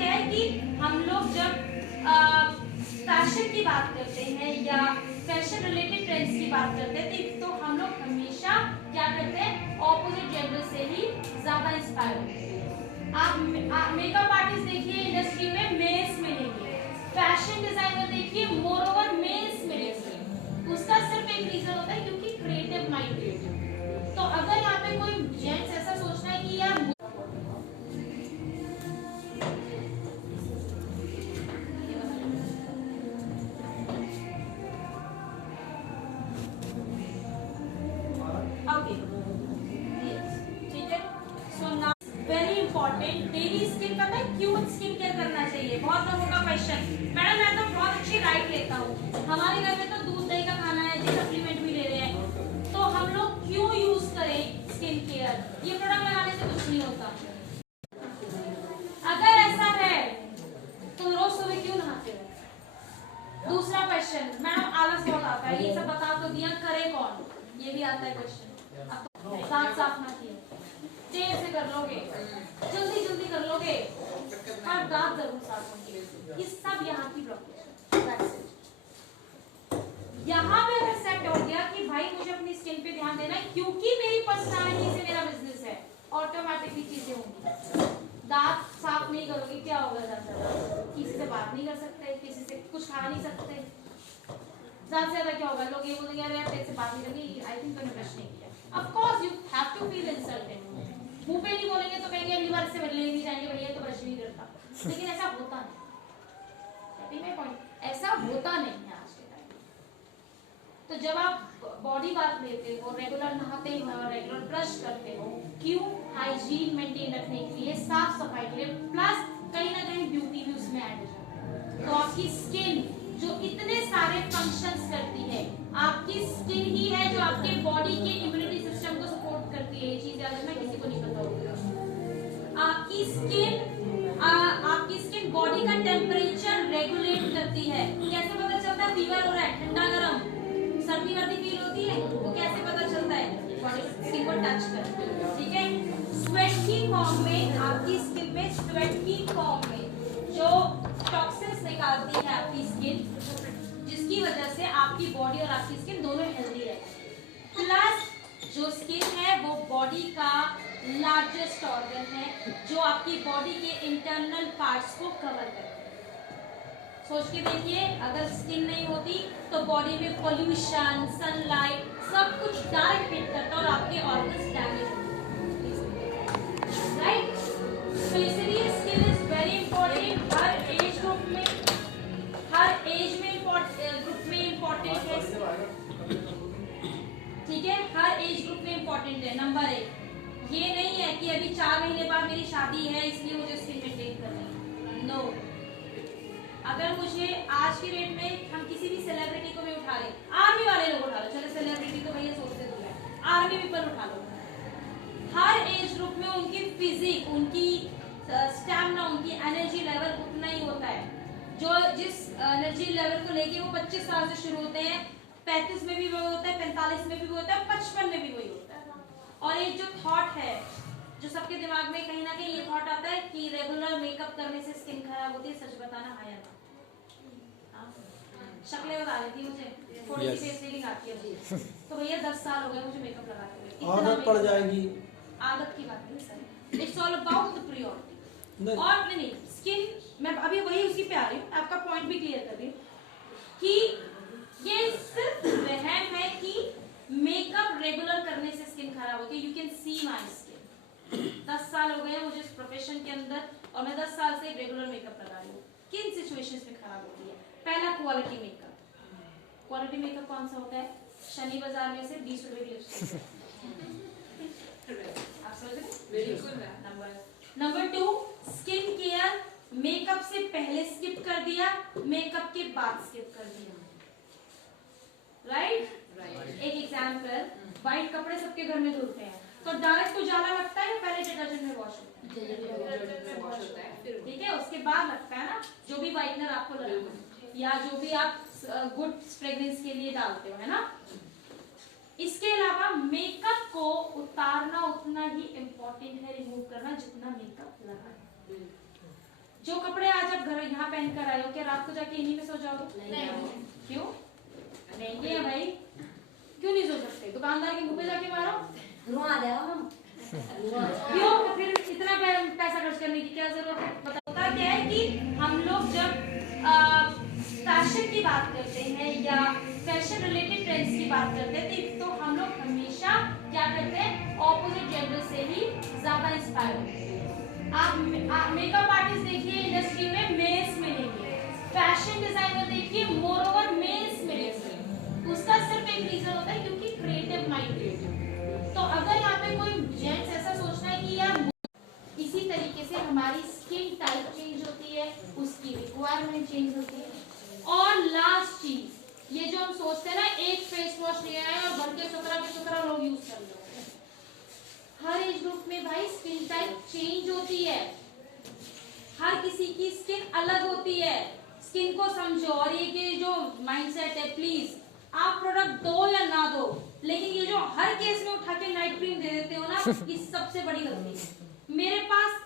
क्या है कि हम लोग जब फैशन की बात करते हैं या फैशन रिलेटेड ट्रेंड्स की बात करते हैं तो हम लोग हमेशा क्या करते हैं, ऑपोजिट जेंडर से ही ज्यादा इंस्पायर होते हैं। आप मेकअप आर्टिस्ट देखिए इंडस्ट्री में मेल्स मिलेंगे, फैशन डिजाइनर देखिए मोर ओवर मेल्स मिलेंगे। उसका सिर्फ एक रीजन होता है क्योंकि क्रिएटिव माइंड। तो अगर यहाँ पे कोई जेंट्स ऐसा सोचना है कि यार डेली स्किन पता है क्यों स्किन केयर करना चाहिए? बहुत लोगों का क्वेश्चन, मैडम मैं तो बहुत अच्छी डाइट लेता हूँ, हमारे घर में तो दूध दही का खाना है जी, सप्लीमेंट भी ले रहे हैं, तो हम लोग क्यों यूज करें स्किन केयर? ये प्रोडक्ट लगाने से कुछ नहीं होता। अगर ऐसा है तो रोज सुबह क्यों नहाते हो? दूसरा क्वेश्चन, मैडम आलस बहुत आता है, ये सब बता तो दिया, करे कौन? ये भी आता है क्वेश्चन। दांत साफ ना किए, देर से कर लोगे, जल्दी जल्दी कर लोगे, पर दांत जरूर साफ होंगे। इस सब यहाँ की प्रॉब्लम। यहाँ पे अगर सेट हो गया कि भाई मुझे अपनी स्किन पे ध्यान देना है क्योंकि मेरी पर्सनालिटी से मेरा बिजनेस है, ऑटोमेटिकली चीजें होंगी। दांत साफ नहीं करोगे क्या होगा? ज्यादा किसी से बात नहीं कर सकते, किसी से कुछ खा नहीं सकते, ज्यादा से ज्यादा क्या होगा? लोग ये बोलेंगे अरे यार तेरे से बात नहीं करनी, आई थिंक तूने ब्रश नहीं किया। Of course you have to feel insulted. मुंह पे नहीं बोलेंगे तो कहेंगे अगली बार से ले नहीं जाएंगे, भैया तो ब्रश नहीं करता, लेकिन ऐसा होता नहीं। मैं पॉइंट, ऐसा होता नहीं है आज के टाइम। तो जब आप बॉडी बाथ लेते हो, रेगुलर नहाते हो, रेगुलर ब्रश करते हो, क्यों? हाइजीन मेंटेन रखने के लिए, साफ सफाई के लिए, प्लस कहीं ना कहीं ब्यूटी भी उसमें ऐड हो जाता है। तो आपकी स्किन जो इतने सारे फंक्शंस करती है, आपकी स्किन ही है जो आपके बॉडी के इम्यूनिटी सिस्टम को सपोर्ट करती है। ये चीज याद रखना, किसी को नहीं पता होगा। आपकी स्किन बॉडी का टेम्परेचर रेगुलेट करती है। कैसे पता चलता है फीवर हो रहा है, ठंडा गरम, सर्दी वर्दी फील होती है, वो कैसे पता चलता है? बॉडी स्किन को टच करती है, ठीक है। स्वेट की फॉर्म में, आपकी स्किन में स्वेट की फॉर्म में जो टॉक्सिन्स निकालती है आपकी स्किन, जिसकी वजह से आपकी बॉडी और आपकी स्किन दोनों हेल्दी रहती है। प्लस जो स्किन है वो बॉडी का लार्जेस्ट ऑर्गन है जो आपकी बॉडी के इंटरनल पार्ट्स को कवर करता है। सोच के देखिए, अगर स्किन नहीं होती तो बॉडी में पोल्यूशन, सनलाइट सब कुछ डायरेक्ट हिट करता और आपके ऑर्गन्स डैमेज होते, राइट? तो इसलिए skin is very important. Her age group में, हर एज में ग्रुप में इंपॉर्टेंट है, ठीक है? हर एज ग्रुप में इंपॉर्टेंट है। नंबर 1, ये नहीं है कि अभी 4 महीने बाद मेरी शादी है इसलिए मुझे स्किन मेंटेन करनी है, नो। अगर मुझे आज की डेट में हम किसी भी सेलिब्रिटी को भी उठा लें, आर्मी वाले लोग उठा लो, चलो सेलिब्रिटी तो भैया सोचते दूर है, आर्मी पीपल उठा लो, हर एज ग्रुप में उनकी फिजिक, उनकी स्टैमिना, उनकी एनर्जी लेवल उतना ही होता है। जो जिस एनर्जी लेवल को लेके वो 25 साल से शुरू होते हैं, 35 में भी वही होता है, 45 में भी वही होता है, 55 में भी वही होता है। और एक जो थॉट है जो सबके दिमाग में कहीं ना कहीं ये थॉट आता है कि रेगुलर मेकअप करने से स्किन खराब होती है, सच बताना है या ना? शक्लें बता रही थी मुझे, थोड़ी सी फेस फीलिंग आती है, तो भैया 10 साल हो गए मुझे मेकअप लगाते हुए, आदत पड़ जाएगी। आदत की बात नहीं sir, it's all about the priority. और नहीं, स्किन, मैं अभी वही उसी पे आ रही हूँ, आपका पॉइंट भी क्लियर कर रही हूँ कि ये सिर्फ वहम है कि मेकअप रेगुलर करने से स्किन खराब होती है। You can see my skin, 10 साल हो गए मुझे इस प्रोफेशन के अंदर और मैं 10 साल से रेगुलर मेकअप लगा रही हूँ। किन सिचुएशंस में खराब होती है? पहला, क्वालिटी मेकअप। क्वालिटी मेकअप कौन सा होता है? शनि बाजार में से 20 रुपए की लिपस्टिक, आप समझ रहे? नंबर 2, स्किन केयर मेकअप से पहले स्किप कर दिया, मेकअप के बाद स्किप कर दिया, राइट? एक एग्जांपल, व्हाइट कपड़े सबके घर में धुलते हैं तो डायरेक्ट उजाला लगता है या पहले डिटर्जेंट में वॉश होता है? ठीक है, उसके बाद लगता है ना जो भी व्हाइटनर आपको लगाना है या जो भी आप गुड फ्रेग्रेंस के लिए डालते हो, है ना? इसके अलावा मेकअप को उतारना उतना ही इम्पोर्टेंट है, रिमूव करना जितना मेकअप लगा है। जो कपड़े आज आप घर यहाँ पहन कर आए हो, क्या रात को जाके इन्हीं में सो जाओगे? नहीं। क्यों? महंगे हैं भाई, क्यों नहीं सो सकते? दुकानदार के मुंह पे जाके मारो, धुआं आ जाएगा हम। क्यों? तो फिर इतना पैसा खर्च करने की क्या जरूरत है? बताता क्या है कि हम लोग जब फैशन की बात करते हैं या फैशन रिलेटेड ट्रेंड्स की बात करते हैं तो हम लोग हमेशा क्या करते हैं, ऑपोजिट जेंडर से ही ज्यादा इंस्पायर होते हैं। आप मेकअप आर्टिस्ट देखिए, इंडस्ट्री में मेल्स मिलेंगे, फैशन डिजाइनर देखिए, मोर ओवर मेल्स मिलेंगे। उसका सिर्फ एक रीजन होता है, क्योंकि क्रिएटिव माइंड क्रिएटिव। तो अगर यहाँ पे कोई जेंट्स ऐसा सोचना है कि यार, इसी तरीके से हमारी स्किन टाइप चेंज होती है, उसकी रिक्वायरमेंट चेंज होती है। और लास्ट चीज, ये जो हम सोचते हैं ना, एक फेस वॉश ले आए और घर के 17 के 17 लोग यूज कर रहे हैं। हर एज ग्रुप में भाई स्किन टाइप चेंज होती है, हर किसी की स्किन अलग होती है। स्किन को समझो। और ये कि जो माइंडसेट है, प्लीज आप प्रोडक्ट दो या ना दो, लेकिन ये जो हर केस में उठा के नाइट क्रीम दे देते हो ना, ये सबसे बड़ी गलती है। मेरे पास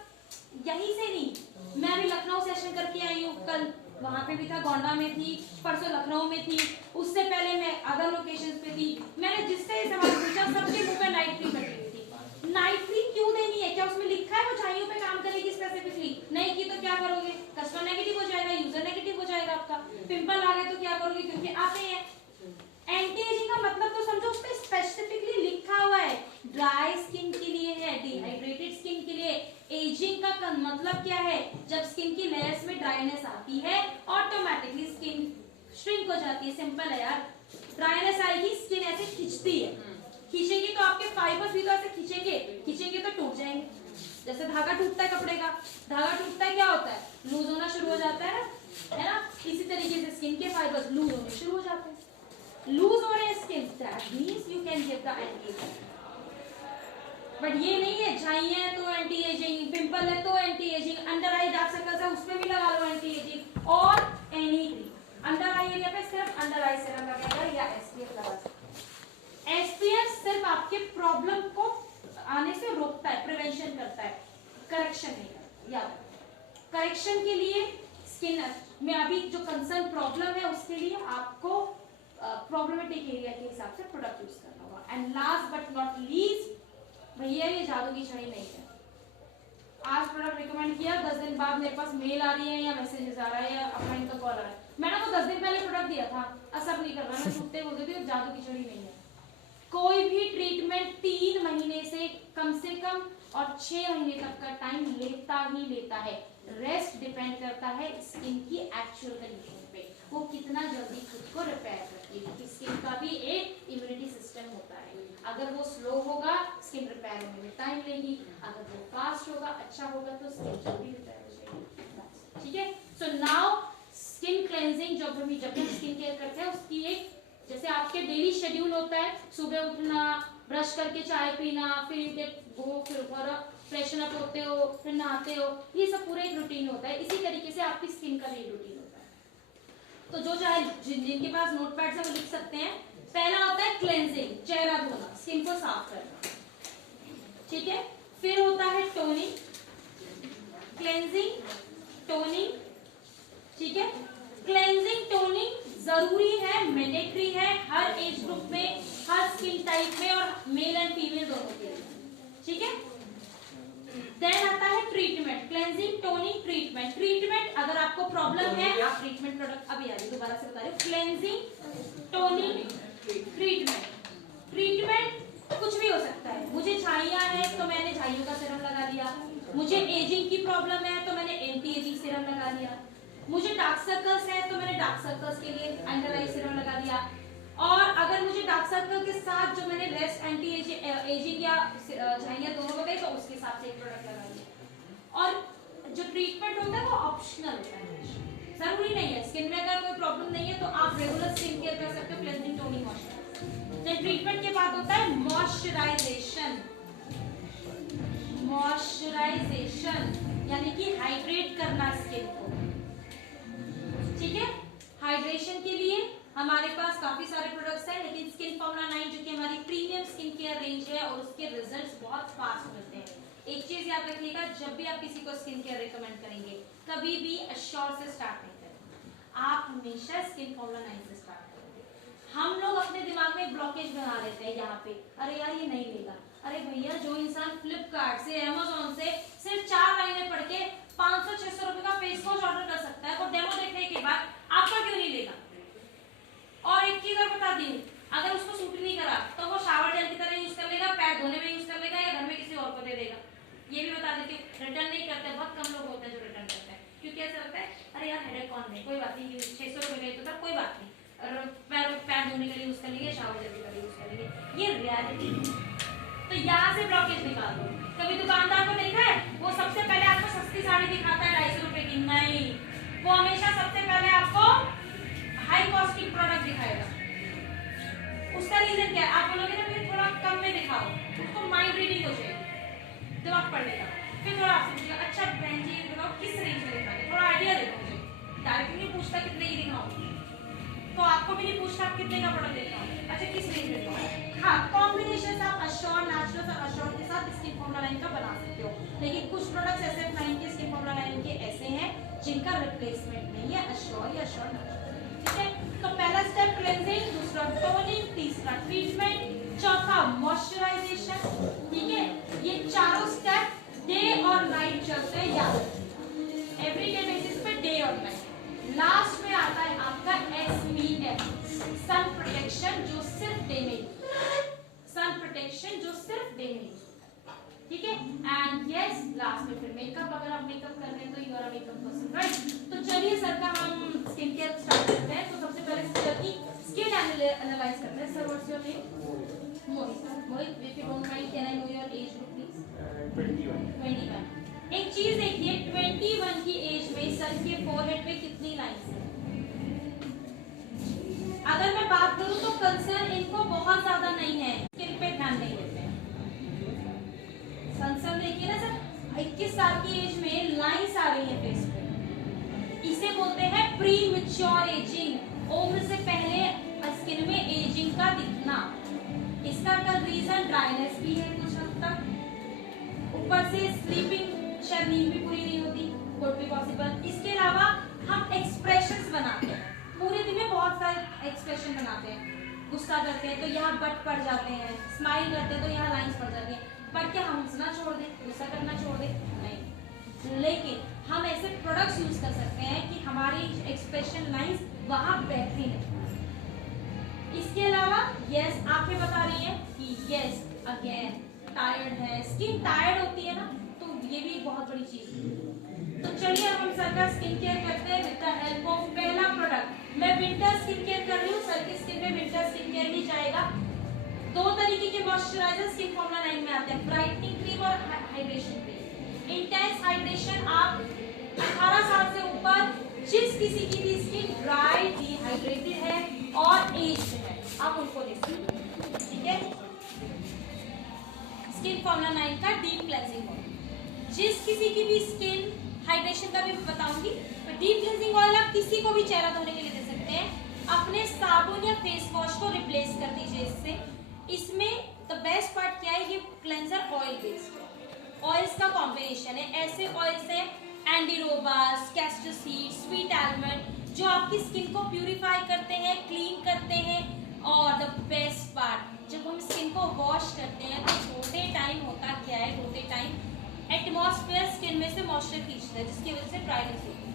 यहीं से नहीं, मैं अभी लखनऊ सेशन करके आई हूँ, कल वहां पे भी था, गोंडा में थी, परसों लखनऊ में थी, उससे पहले मैं अदर लोकेशंस पे थी। मैंने जिससे ये सवाल पूछा, सबके मुंह पे नाइट क्रीम लगी हुई थी। नाइट क्रीम क्यों देनी है? क्या उसमें लिखा है वो झाइयों पे काम करेगी स्पेसिफिकली? नहीं की तो क्या करोगे? कस्टमर नेगेटिव हो जाएगा, यूजर नेगेटिव हो जाएगा आपका। पिंपल आ गए तो क्या करोगे? क्योंकि आते हैं। एंटी एजिंग का मतलब तो समझो, उस पे स्पेसिफिकली लिखा हुआ है, ड्राई स्किन के लिए है, डिहाइड्रेटेड स्किन के लिए। एजिंग का मतलब क्या है? जब स्किन की लेयर्स में ड्राइनेस आती है, ऑटोमेटिकली स्किन श्रिंक हो जाती है। सिंपल है यार, ड्राइनेस आएगी, स्किन ऐसे खिंचती है, खींचेगी तो आपके फाइबर्स भी तो ऐसे खींचेंगे, खींचेंगे तो टूट जाएंगे। जैसे धागा टूटता है कपड़े का, धागा टूटता है क्या होता है? लूज होना शुरू हो जाता है ना? इसी तरीके से स्किन के फाइबर्स लूज होने शुरू हो जाते हैं। लूज हो रहे skin, that means you can give the anti ageing. But ये नहीं है झाइयां है तो एंटी एजिंग, पिंपल है तो anti ageing, under eye dark circles है उस पे भी लगा लो एंटी एजिंग, और any cream. Under eye area पे सिर्फ अंडर आई सीरम लगेगा या एसपीएफ लगा सकते हैं। एसपीएफ सिर्फ आपके प्रॉब्लम को आने से रोकता है, प्रिवेंशन करता है, करेक्शन नहीं करता। याद करेक्शन के लिए स्किन में अभी जो कंसर्न प्रॉब्लम है, उसके लिए आपको प्रॉब्लमेटिक एरिया के हिसाब से प्रोडक्ट यूज करना होगा। And last but not least, भैया ये जादू की छड़ी नहीं है। आज प्रोडक्ट रिकमेंड किया, 10 दिन बाद मेरे पास मेल आ रही है या मैसेजेस आ रहा है या अपना कॉल आ रहा है, मैंने तो 10 दिन पहले प्रोडक्ट दिया था, असर नहीं कर रहा, मैं छूटते बोल देती हूँ, जादू की छड़ी नहीं है। कोई भी ट्रीटमेंट 3 महीने से कम और 6 महीने तक का टाइम लेता ही लेता है। रेस्ट डिपेंड करता है स्किन की एक्चुअल कंडीशन पे, वो कितना जल्दी खुद को रिपेयर करती है। स्किन का भी एक इम्यूनिटी सिस्टम होता है, अगर वो स्लो होगा स्किन रिपेयर होने में टाइम लेगी, अगर वो फास्ट होगा, अच्छा होगा, तो स्किन जल्दी रिपेयर हो जाएगी। ठीक है, सो नाउ स्किन क्लेंजिंग जब हम स्किन केयर करते हैं, उसकी एक, जैसे आपके डेली शेड्यूल होता है, सुबह उठना, ब्रश करके चाय पीना, फिर फिर फ्रेशन अप होते हो, फिर नहाते हो, ये सब पूरा एक रूटीन होता है। इसी तरीके से आपकी स्किन का भी रूटीन होता है। तो जो चाहे जिनके पास नोटपैड से वो लिख सकते हैं। पहला होता है क्लेंजिंग, चेहरा धोना, स्किन को साफ करना, ठीक है। फिर होता है टोनिंग, क्लेंजिंग, टोनिंग, ठीक है। क्लेंजिंग टोनिंग जरूरी है, मैंडेटरी है हर एज ग्रुप में, हर स्किन टाइप में, और मेल एंड फीमेल दोनों के लिए, ठीक है। देन आता है treatment, cleansing, toning, treatment. Treatment अगर आपको प्रॉब्लम है, आप ट्रीटमेंट प्रोडक्ट, अभी आ रही दोबारा से बता रही हूँ, क्लेंजिंग, टोनिंग, ट्रीटमेंट। ट्रीटमेंट कुछ भी हो सकता है, मुझे झाइयां है तो मैंने झाइयों का सीरम लगा दिया, मुझे एजिंग की प्रॉब्लम है तो मैंने एंटी एजिंग सीरम लगा दिया, मुझे डार्क सर्कल्स है तो मैंने डार्क सर्कल्स के लिए अंडर आई सीरम लगा दिया, और अगर मुझे डार्क सर्कल के साथ जो मैंने रेस्ट एंटी एजिंग या झाइयां दोनों बताई तो उसके साथ से एक प्रोडक्ट लगा दिया। और जो ट्रीटमेंट होता है वो ऑप्शनल होता है, जरूरी नहीं है। स्किन में अगर कोई प्रॉब्लम नहीं है तो आप रेगुलर स्किन केयर कर सकते हो, cleansing, toning, moisturizing. Then treatment के बाद होता है मॉइस्चराइजेशन, मॉइस्चराइजेशन यानी कि हाइड्रेट करना स्किन को, ठीक है। हाइड्रेशन के लिए हमारे पास काफी सारे प्रोडक्ट्स हैं, लेकिन स्किन फॉर्मूला 9 जो कि हमारी प्रीमियम स्किन केयर रेंज है, और उसके रिजल्ट्स बहुत फास्ट मिलते हैं। एक चीज याद रखिएगा, जब भी आप किसी को स्किन केयर रिकमेंड करेंगे, कभी भी अश्योर से स्टार्ट नहीं करें। आप हमेशा स्किन फॉर्मूला 9 से स्टार्ट करेंगे। हम लोग अपने दिमाग में ब्लॉकेज बना लेते हैं यहाँ पे, अरे यार ये नहीं लेगा। अरे भैया, जो इंसान फ्लिपकार्ट से, अमेज़न से सिर्फ 4 लाइनें पढ़ के 500-600 रुपए का फेस वॉश ऑर्डर कर सकता है, वो डेमो देखने के बाद आपका क्यों नहीं लेगा? और एक चीज और बता दी, अगर उसको सूट नहीं करा तो वो शावर जेल की तरह यूज कर लेगा, पैर धोने में यूज कर लेगा, या घर में किसी और को दे देगा। ये भी बता देती हूँ, रिटर्न नहीं करते, बहुत कम लोग होते हैं जो रिटर्न करते हैं, क्योंकि ऐसा लगता है अरे यार हेडेक कौन दे, कोई बात नहीं, 600 रुपए तो था, कोई बात नहीं, पैर धोने के लिए यूज कर लेंगे, शावर जेल की तरह यूज कर लेंगे, ये रियलिटी। तो यहाँ से ब्लॉकेज निकाल दो। कभी दुकानदार को देखा है, वो सबसे पहले आपको सस्ती साड़ी दिखाता है 250 रुपए की, नहीं, वो हमेशा सबसे पहले आपको हाई कॉस्ट की प्रोडक्ट दिखाएगा। उसका रीजन क्या है? आप बोलोगे ना मुझे थोड़ा कम में दिखाओ, उसको माइंड रीडिंग हो जाएगी, दिमाग पढ़ लेगा, फिर थोड़ा आपसे पूछेगा अच्छा बहन जी बताओ किस रेंज में दिखाएंगे, थोड़ा आइडिया दे दो मुझे। डायरेक्टली नहीं पूछता कितने की दिखाऊं, तो आपको भी नहीं पूछता आप कितने का प्रोडक्ट दिखाओ, अच्छा किस रेंज में दिखाओ। हाँ, कॉम्बिनेशन आप अश्योर, नेचुरल और अश्योर के साथ स्किन फॉर्मूला 9 का बना सकते हो, लेकिन कुछ प्रोडक्ट्स SF9 के स्किन फॉर्मूला 9 के ऐसे हैं जिनका रिप्लेसमेंट नहीं है अश्योर या अश्योर नेचुरल। ठीक है, तो पहला स्टेप क्लेंजिंग, दूसरा टोनिंग, तीसरा ट्रीटमेंट, चौथा मॉइस्चराइजेशन। ठीक है, ये चारों स्टेप डे और नाइट चलते हैं, याद रखिए एवरीडे बेसिस पे डे और नाइट। लास्ट में आता है आपका SPF, सन प्रोटेक्शन, जो सिर्फ डे में, सन प्रोटेक्शन जो सिर्फ डे में, ठीक है। एंड यस, लास्ट में फिर मेकअप, अगर आप मेकअप कर रहे हैं तो you are a makeup person, right. तो चलिए सर का हम स्किन केयर स्टार्ट करते हैं। तो सबसे पहले सर की स्किन एनालाइज करते हैं। Sir what's your name? Mohit. Mohit, if you don't mind can I know your age group please? 21। एक चीज देखिए, 21 की एज में सर के फोरहेड पे कितनी लाइंस हैं? अगर मैं बात करूं तो कंसर्न इनको बहुत ज्यादा नहीं है, स्किन पे ध्यान नहीं देते हैं। कंसर्न देखिए ना सर, 21 साल की एज में लाइंस आ रही है फेस पे, इसे बोलते हैं प्री मैच्योर एजिंग, उम्र से पहले स्किन में एजिंग का दिखना। इसका रीजन ड्राइनेस भी है कुछ हद तक, ऊपर से स्लीपिंग, शायद नींद भी पूरी नहीं होती, कुड बी पॉसिबल। इसके अलावा हम एक्सप्रेशंस बनाते हैं, पूरे दिन में बहुत सारे एक्सप्रेशन बनाते हैं। गुस्सा करते हैं तो यहाँ बट पड़ जाते हैं, स्माइल करते हैं तो यहाँ लाइंस पड़ जाती हैं। बट क्या हम हंसना छोड़ दें, गुस्सा करना छोड़ दें? नहीं, लेकिन हम ऐसे प्रोडक्ट्स यूज कर सकते हैं कि हमारी एक्सप्रेशन लाइंस वहां बेहतरीन है। इसके अलावा यस, आंखें बता रही हैं कि यस अगेन टायर्ड है, स्किन टायर्ड होती है ना, तो ये भी एक बहुत बड़ी चीज है। तो चलिए अब हम सर का स्किन केयर करते हैं विद द हेल्प ऑफ पहला प्रोडक्ट। मैं विंटर स्किन केयर कर रही हूँ, सर की स्किन में विंटर स्किन केयर ही जाएगा। दो तरीके के मॉइस्चराइजर स्किन फॉर्मूला 9 में आते हैं, ब्राइटनिंग क्रीम और हाइड्रेशन क्रीम। इंटेंस हाइड्रेशन आप 18 साल से ऊपर जिस किसी की भी स्किन ड्राई, डिहाइड्रेटेड है और एज्ड है, आप उनको दे सकते हैं। ठीक है, स्किन फॉर्मूला 9 का डीप क्लेंजिंग ऑयल, जिस किसी की भी स्किन, हाइड्रेशन का भी बताऊंगी। तो डीप क्लेंजिंग ऑयल आप किसी को भी चेहरा धोने के लिए दे सकते हैं। अपने साबुन या फेस वॉश को रिप्लेस कर दीजिए इससे। इसमें द बेस्ट पार्ट क्या है, ये क्लेंजर ऑयल बेस्ड है, ऑयल्स का कॉम्बिनेशन है। ऐसे ऑयल्स है एंडीरोबास, कैस्टर सीड, स्वीट आलमंड, जो आपकी स्किन को प्यूरिफाई करते हैं, क्लीन करते हैं। और द बेस्ट पार्ट, जब हम स्किन को वॉश करते हैं तो धोते टाइम होता क्या है, धोते टाइम एटमॉस्फेयर स्किन में से मॉइस्चर खींचता है, जिसकी वजह से ड्राइनेस होती है।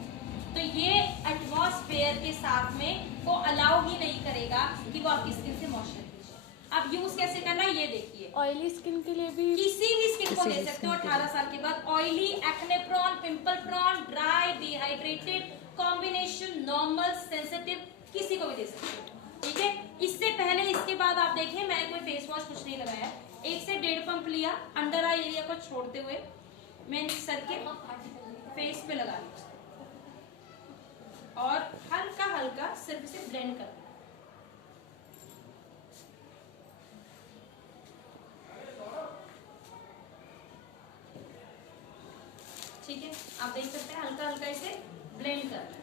तो ये एटमॉस्फेयर के साथ में वो अलाउ ही नहीं करेगा कि वो आपकी स्किन से मॉइस्चर खींचे। अब यूज कैसे करना है ये देखिए। ऑयली स्किन के लिए भी किसी भी स्किन को दे सकते हो 18 साल के बाद। Oily, acne prone, pimple prone, dry, dehydrated, combination, normal, sensitive, किसी को भी दे सकते हो। ठीक है, इससे पहले इसके बाद आप देखिए, मैंने कोई फेस वॉश कुछ नहीं लगाया, 1 से 1.5 पंप लिया, अंडर आई एरिया को छोड़ते हुए मैं सर के फेस पे लगा लिया और हल्का हल्का सिर्फ से ब्लेंड कर दिया। ठीक है, आप देख सकते हैं हल्का हल्का इसे ब्लेंड कर रहे हैं।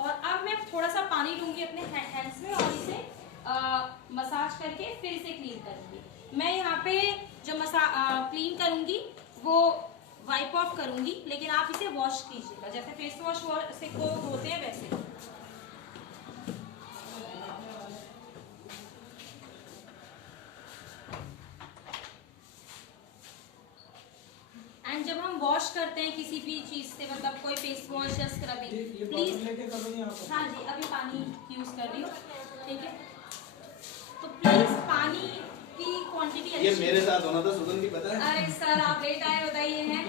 और अब मैं थोड़ा सा पानी लूंगी अपने हैंड्स में और इसे मसाज करके फिर इसे क्लीन करूंगी। मैं यहाँ पे जो क्लीन करूंगी वो वाइप ऑफ करूंगी, लेकिन आप इसे वॉश कीजिएगा जैसे फेस वॉश से को होते हैं वैसे। एंड जब हम वॉश करते हैं किसी भी चीज से, मतलब कोई फेस वॉश या स्क्रबिंग, प्लीज, हाँ जी अभी पानी यूज कर रही हूँ, ठीक है, तो प्लीज पानी की क्वांटिटी अच्छी। ये मेरे साथ होना था सुगंध की, पता है? अरे सर आप लेट आए, बताइए हैं।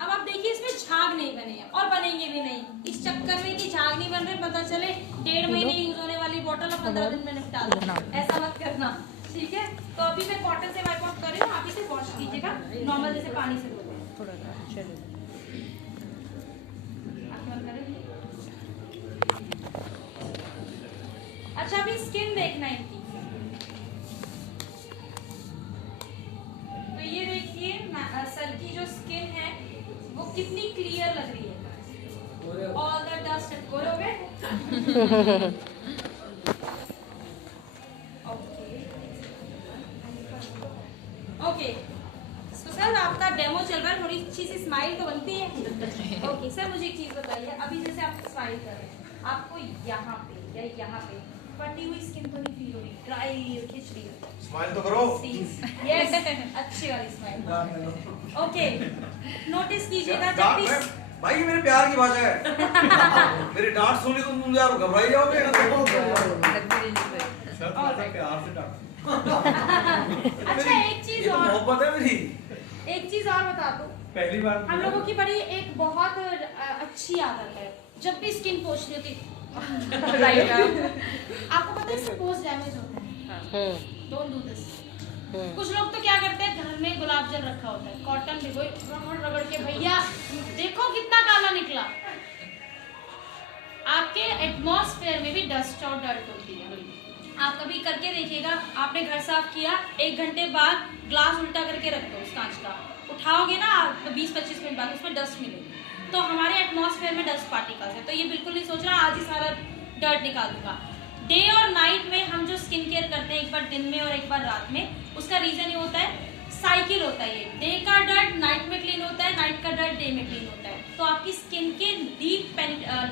अब आप देखिए इसमें झाग नहीं बने हैं और बनेंगे भी नहीं, इस चक्कर में कि झाग नहीं बन रहे, पता चले 1.5 महीने यूज होने वाली बोतल 15 दिन में निपटा दो, ऐसा मत करना, ठीक है। तो अभी मैं कॉटन से वाइप ऑफ कर रही हूँ, आप इसे वॉश कीजिएगा नॉर्मल जैसे पानी से धोते हैं। थोड़ा चलो अच्छा, अभी स्किन देखना है इनकी, तो ये देखिए सर की जो स्किन है वो कितनी क्लियर लग रही है, ऑल द डस्ट गोरे हो गए। ओके तो सर आपका डेमो चल रहा है, थोड़ी अच्छी सी स्माइल तो बनती है। ओके सर मुझे एक चीज बताइए, अभी जैसे आप स्माइल कर रहे हैं, आपको यहाँ पे या यहाँ पे फटी हुई स्किन तो नहीं फील हो रही, ड्राई खिंच रही है? स्माइल तो करो। यस अच्छी वाली स्माइल। ओके नोटिस कीजिएगा जब भी भाई ये मेरे प्यार की भाषा है। मेरी डांट सुनी तो तुम यार घबराई जाओगे। अच्छा एक चीज और, मोहब्बत है मेरी। एक चीज और बता दो, पहली बार हम लोगों की बड़ी एक बहुत अच्छी आदत है, जब भी स्किन पोछनी होती आपको पता है सपोज डैमेज होता है, डोंट डू दिस। कुछ लोग तो क्या करते हैं, घर में गुलाब जल रखा होता है, कॉटन भिगो रगड़ रगड़ के, भैया देखो कितना काला निकला। आपके एटमॉस्फेयर में भी डस्ट और डर्ट होती है, आप कभी करके देखिएगा। आपने घर साफ किया, 1 घंटे बाद ग्लास उल्टा करके रख दो उस कांच का, उठाओगे ना आप तो 20-25 मिनट बाद उसमें डस्ट मिलेगी। तो हमारे एटमॉस्फेयर में डस्ट पार्टिकल्स है, तो ये बिल्कुल नहीं सोच रहा आज ही सारा डर्ट निकाल दूंगा। डे और नाइट में हम जो स्किन केयर करते हैं, एक बार दिन में और एक बार रात में, उसका रीजन ये होता है, साइकिल होता है, ये डे का डर्ट नाइट में क्लीन होता है, नाइट का डर्ट डे में क्लीन होता है, तो आपकी स्किन के डीप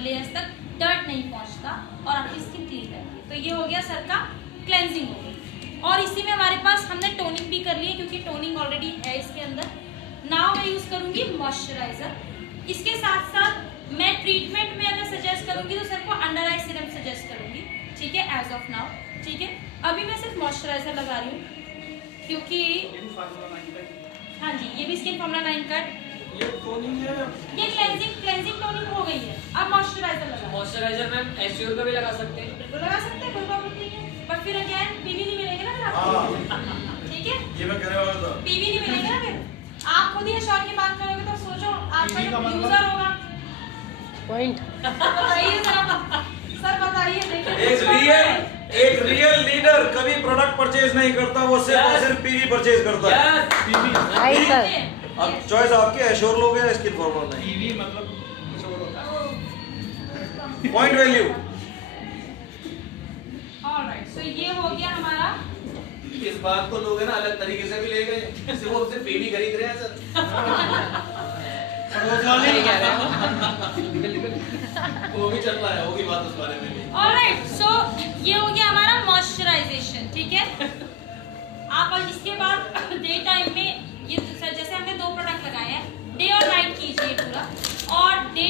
लेयर्स तक डर्ट नहीं पहुंचता और आपकी स्किन क्लीन रहती है। तो ये हो गया सर का क्लेंजिंग हो गई, और इसी में हमारे पास हमने टोनिंग भी कर ली है क्योंकि टोनिंग ऑलरेडी है इसके अंदर। नाउ मैं यूज करूंगी मॉइस्चराइजर। इसके साथ साथ मैं ट्रीटमेंट में अगर सजेस्ट करूंगी तो सर को अंडर आई सीरम सजेस्ट करूंगी, ठीक है, एज ऑफ नाउ, ठीक है। अभी मैं सिर्फ मॉइस्चराइजर लगा रही हूँ क्योंकि हाँ जी ये भी स्किन फॉर्मूला 9 का ये टोनिंग है, ये क्लेंजिंग टोनिंग हो गई है। अब मॉइस्चराइजर लगा, मॉइस्चराइजर मैम एश्योर का भी लगा सकते हैं, बिल्कुल लगा सकते हैं, कोई प्रॉब्लम नहीं है, बट फिर अगेन पीवी नहीं मिलेंगे ना फिर आपको, ठीक है, ये मैं कहने वाला था। पीवी नहीं मिलेंगे ना फिर। आप खुद ही एश्योर की बात करोगे तो सोचो आपका जो यूजर होगा पॉइंट बताइए सर बताइए, देखिए एक रियल लीडर कभी प्रोडक्ट परचेज नहीं करता, वो सिर्फ पीवी परचेज करता है। Right sir. अब चॉइस आपकी, एश्योर लोगे या स्किन फॉर्मूला नहीं। टीवी मतलब कुछ और होता है। Point value. ऑलराइट, सो ये हो गया हमारा। इस बात को लोग है ना अलग तरीके से भी ले गए, सिर्फ वो सिर्फ पीवी खरीद रहे हैं सर। नहीं कह रहे वो भी चल रहा है, होगी बात उस बारे में भी। ऑलराइट, सो ये हो गया हमारा मॉइस्चराइजेशन, ठीक है। आप इसके बाद डे टाइम में ये जैसे हमने 2 प्रोडक्ट लगाए हैं, डे और नाइट कीजिए पूरा, और डे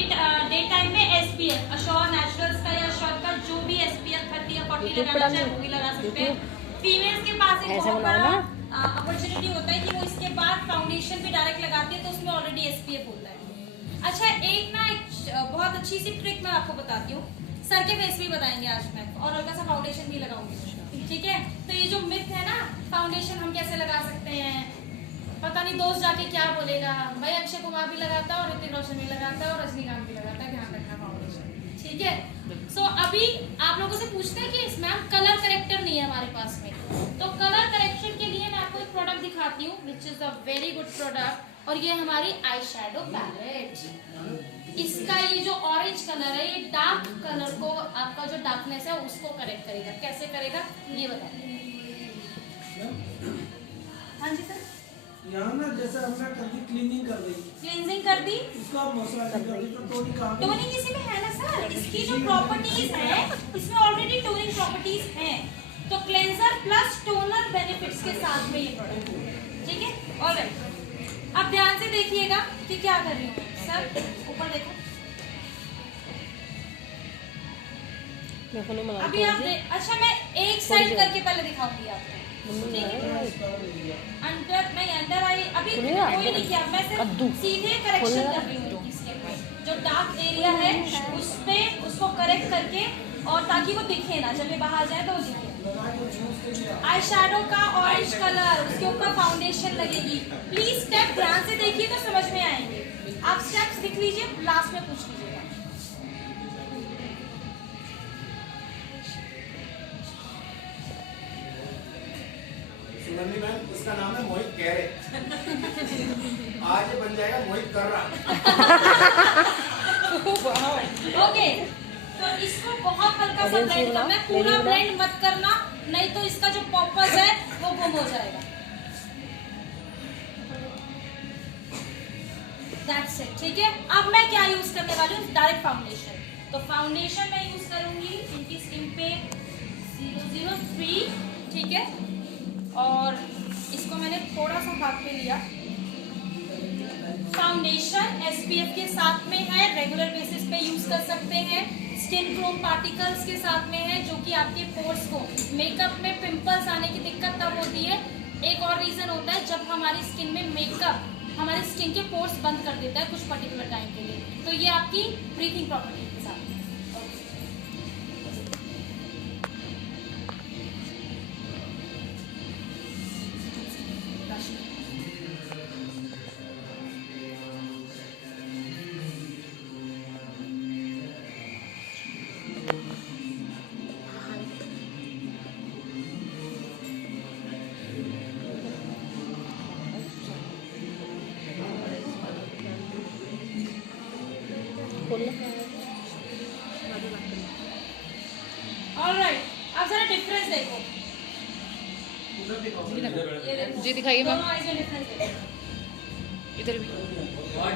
टाइम में एसपीएफ अश्योर नेचुरल्स का या अश्योर का जो भी एसपीएफ 30 या 40 लगाना चाहे वो भी लगा सकते हैं। फीमेल्स के पास एक बहुत बड़ा अपॉर्चुनिटी होता है कि वो इसके बाद फाउंडेशन भी डायरेक्ट लगाती है तो उसमें ऑलरेडी एसपीएफ होता है। अच्छा एक बहुत अच्छी सी ट्रिक मैं आपको बताती हूँ, सर के फेस भी बताएंगे आज मैं, और हल्का सा फाउंडेशन भी लगाऊंगी, ठीक है। तो ये जो मिथ है ना, फाउंडेशन हम कैसे लगा सकते हैं, पता नहीं दोस्त जाके क्या बोलेगा, भाई अक्षय कुमार भी लगाता है और ऋतिक रोशन भी लगाता है और रजनीकांत भी लगाता है, ध्यान रखना फाउंडेशन, ठीक है। सो अभी आप लोगों से पूछते हैं कि मैम कलर करेक्टर नहीं है हमारे पास में, तो कलर करेक्शन के लिए मैं आपको एक प्रोडक्ट दिखाती हूँ which is a very good product, और ये हमारी आई शैडो पैलेट। इसका ये जो ऑरेंज कलर है ये डार्क कलर को आपका जो डार्कनेस है उसको करेक्ट करेगा। कैसे करेगा ये बताओ। हाँ जी सर। यहाँ ना जैसे हमने कर दी क्लीनिंग कर दी, क्लींजिंग कर दी, उसका मसाज कर दी, तो टोनिंग कहाँ गई? टोनिंग इसी में है ना सर। इसकी जो प्रॉपर्टीज है इसमें ऑलरेडी टोनिंग प्रॉपर्टीज हैं, तो क्लेंजर प्लस टोनर बेनिफिट्स के साथ में ये प्रोडक्ट, ठीक है। ऑलराइट, अब ध्यान से देखिएगा कि क्या कर रही हूँ सर। ऊपर देखो, अभी आप अच्छा मैं एक साइड करके पहले दिखाऊंगी आपको, ठीक है। अंडर नहीं, अंडर आई अभी कोई नहीं किया, मैं सिर्फ सीधे करेक्शन कर रही हूँ इसके ऊपर। जो डार्क एरिया है उस पे उसको करेक्ट करके, और ताकि वो दिखे ना, जब ये बाहर जाए तो वो दिखे। आई शैडो का ऑरेंज कलर, उसके ऊपर फाउंडेशन लगेगी। प्लीज स्टेप ध्यान से देखिए तो समझ में आएंगे। आप स्टेप्स लिख लीजिए, लास्ट में पूछ लीजिएगा। सुगंधी मैम, इसका नाम है मोहित कैरे। आज ये बन जाएगा मोहित कर रहा। ओके, तो इसको बहुत हल्का सा ब्लेंड करना है, पूरा ब्लेंड मत करना, नहीं तो इसका जो पर्पस है वो गुम हो जाएगा। दैट्स इट, ठीक है। अब मैं क्या यूज करने वाली हूँ, डायरेक्ट फाउंडेशन। तो फाउंडेशन मैं यूज करूंगी इनकी स्किन पे 003, ठीक है। और इसको मैंने थोड़ा सा हाथ पे लिया। फाउंडेशन SPF के साथ में है, रेगुलर बेसिस पे यूज कर सकते हैं। स्किन क्रोम पार्टिकल्स के साथ में है, जो कि आपके पोर्स को, मेकअप में पिंपल्स आने की दिक्कत तब होती है। एक और रीजन होता है जब हमारी स्किन में मेकअप हमारी स्किन के पोर्स बंद कर देता है कुछ पर्टिकुलर टाइम के लिए। तो ये आपकी ब्रीथिंग प्रॉपर्टी के साथ है। ऑलराइट, अब जरा डिफरेंस देखो। जी दिखाइए मैम। दोनों आईज में डिफरेंस देखो। इधर भी।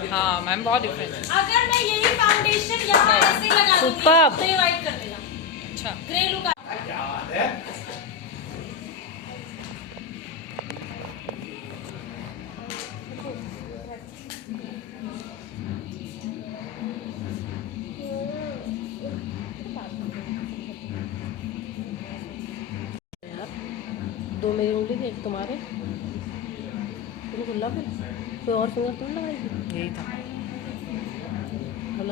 हाँ मैम, बहुत डिफरेंस। अगर मैं यही फाउंडेशन यहाँ ऐसे लगा दूंगी Superb। तो ये वाइट कर देगा। अच्छा, ग्रे लुक आ क्या बात है। दो मेरी उंगली थी, एक तुम्हारे। तुम खुला फिर कोई और फिंगर तुम लगाएगी? यही था।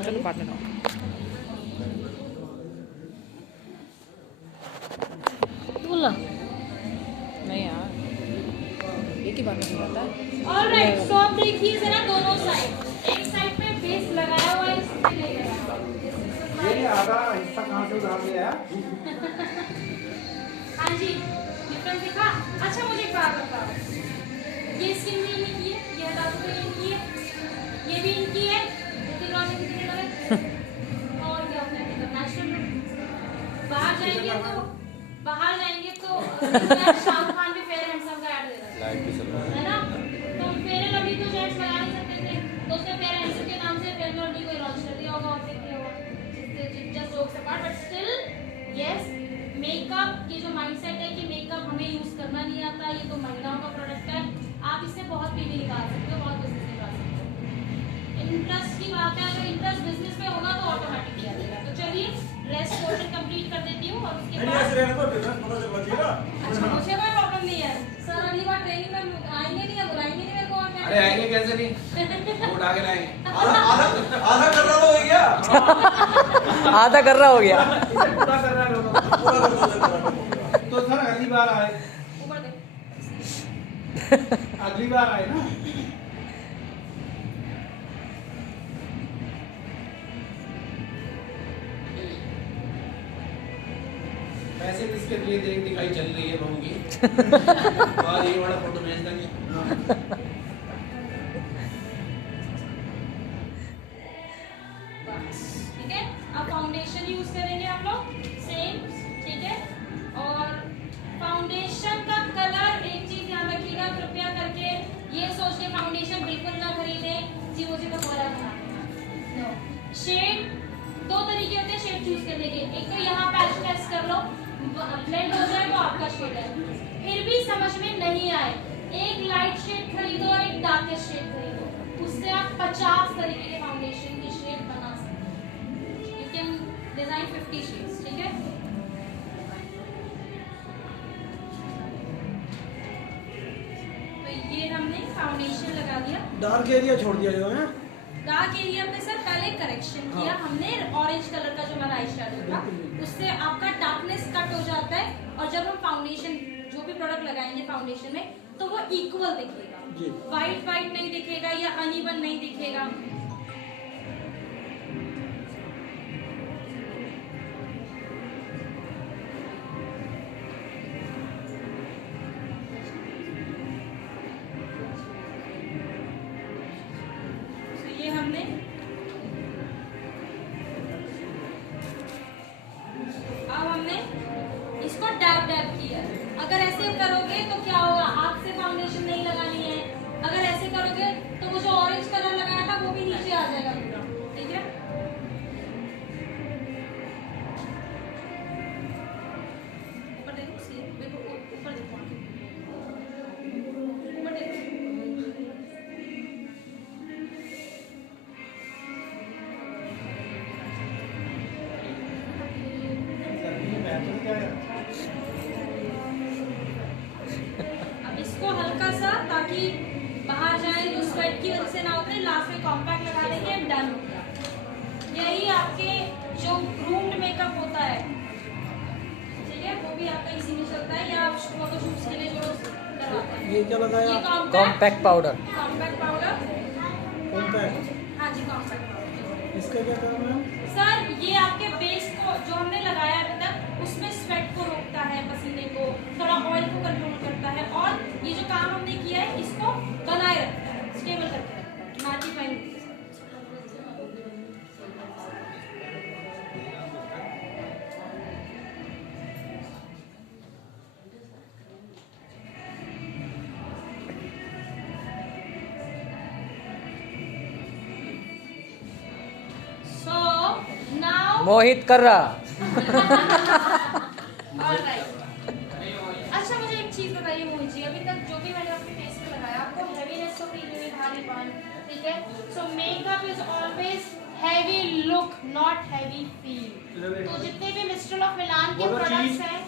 चलो बाद में बोलना नहीं यार, एक ही बार में होता है। ऑलराइट, सो अब देखिए जरा दोनों साइड। एक साइड पे बेस लगाया हुआ है, इस पे नहीं लगाया हुआ। ये आधा हिस्सा कहाँ से उधार लिया? हाँ जी, डिफरेंस दिखा। अच्छा मुझे एक बात बताओ, ये स्किन भी इनकी है, ये हटा दो तो इनकी है, ये भी इनकी है, ऋतिक रोशन की तरह है। और क्या होता है, नेचुरल लुक। बाहर जाएंगे तो शाहरुख खान भी फेयर हैंडसम का ऐड दे रहा है ना। तो फेयर एंड लवली तो जेंट्स लगा नहीं सकते थे, तो उसने फेयर हैंडसम के नाम से फेयर एंड लवली को लॉन्च कर दिया होगा और फिर किया होगा। Just jokes apart, but still yes, makeup की जो माइंडसेट है कि मेकअप हमें यूज करना नहीं आता, ये तो महिलाओं का प्रोडक्ट है, आप इससे बहुत पीवी निकाल सकते हो, बहुत बिजनेस निकाल सकते हो। इंटरेस्ट की बात है, अगर इंटरेस्ट बिजनेस में होगा तो ऑटोमेटिकली आ जाएगा। तो चलिए रेस्ट पोर्शन कंप्लीट कर देती हूँ और उसके नहीं बाद ऐसे रहने दो, डिफरेंस पता चलना चाहिए ना। अच्छा मुझे कोई प्रॉब्लम नहीं है सर, अगली बार ट्रेनिंग में आएंगे नहीं या बुलाएंगे नहीं मेरे को और क्या? अरे आएंगे कैसे नहीं, वो उठा के लाएंगे। आधा कर रहा तो हो गया। आधा कर रहा हो गया। इसे पूरा कर रहा है लोगों को। पूरा कर दो। तो सर अगली बार आए, ऊपर देख। अगली बार आए ना। वैसे भी इसके लिए देख दिखाई चल रही है बहू की। और ये वाला फोटो भेज देंगे। शेड चूज करने के, एक तो यहाँ पैच टेस्ट कर लो, ब्लेंड हो जाए तो आपका शेड है। फिर भी समझ में नहीं आए, एक लाइट शेड खरीदो और एक डार्केस्ट शेड खरीदो, उससे आप 50 तरीके के फाउंडेशन की शेड बना सकते हैं। यू कैन डिजाइन 50 शेड्स, ठीक है। तो ये हमने फाउंडेशन लगा दिया। डार्क एरिया छोड़ दिया जो है। डार्क एरिया पे सर पहले करेक्शन किया हमने, ऑरेंज कलर का जो हमारा आई शेडो था उससे आपका डार्कनेस कट हो जाता है, और जब हम फाउंडेशन जो भी प्रोडक्ट लगाएंगे फाउंडेशन में तो वो इक्वल दिखेगा, वाइट वाइट नहीं दिखेगा या अनइवन नहीं दिखेगा। तो ये हमने अब हमने इसको डैब डैब किया। अगर ऐसे करोगे तो क्या होगा, हाथ से फाउंडेशन नहीं लगानी है, अगर ऐसे करोगे तो वो जो ऑरेंज कलर लगाया था वो भी नीचे आ जाएगा पूरा, ठीक है। ऊपर देखो, देखो ऊपर देखो, ऊपर देखो। अब इसको हल्का सा, ताकि बाहर जाए तो स्वेट की वजह से ना उतरे, लास्ट में कॉम्पैक्ट लगा देंगे, डन हो गया। यही आपके जो ग्रूम्ड मेकअप होता है, ठीक है, वो भी आपका इसी में चलता है, या आप फोटो शूट्स के लिए जो करवाते हैं। ये क्या लगाया? ये compact powder. Compact powder, compact. हाँ जी, कॉम्पैक्ट पाउडर। इसका क्या काम है? सर ये आपके बेस को जो हमने लगाया अभी तक उसमें स्वेट को रोकता है, पसीने को, थोड़ा ऑयल को कंट्रोल करता है, और ये जो काम हमने किया है इसको बनाए रखता है, स्टेबल करके रखता है, मैटिफाइंग। So now मोहित कर रहा। Alright. अच्छा मुझे एक चीज बताइए मोहित जी, अभी तक जो भी मैंने अपने फेस पे लगाया आपको हैवीनेस तो फील हुई, भारीपन, ठीक है। सो makeup is always heavy look, not heavy feel. तो जितने भी मिस्टर ऑफ मिलान के प्रोडक्ट्स हैं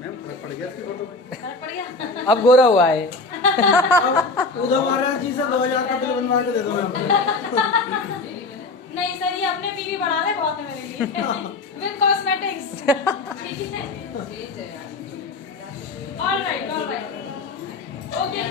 मैम फर्क पड़ गया इसकी फोटो पे। फर्क पड़ गया। अब गोरा हुआ है। अब उधर महाराज जी से 2000 का बिल बनवा के दे दो मैम। नहीं सर, ये अपने बीवी बढ़ा ले, बहुत है मेरे लिए। विद कॉस्मेटिक्स, ठीक है। Alright, alright, okay.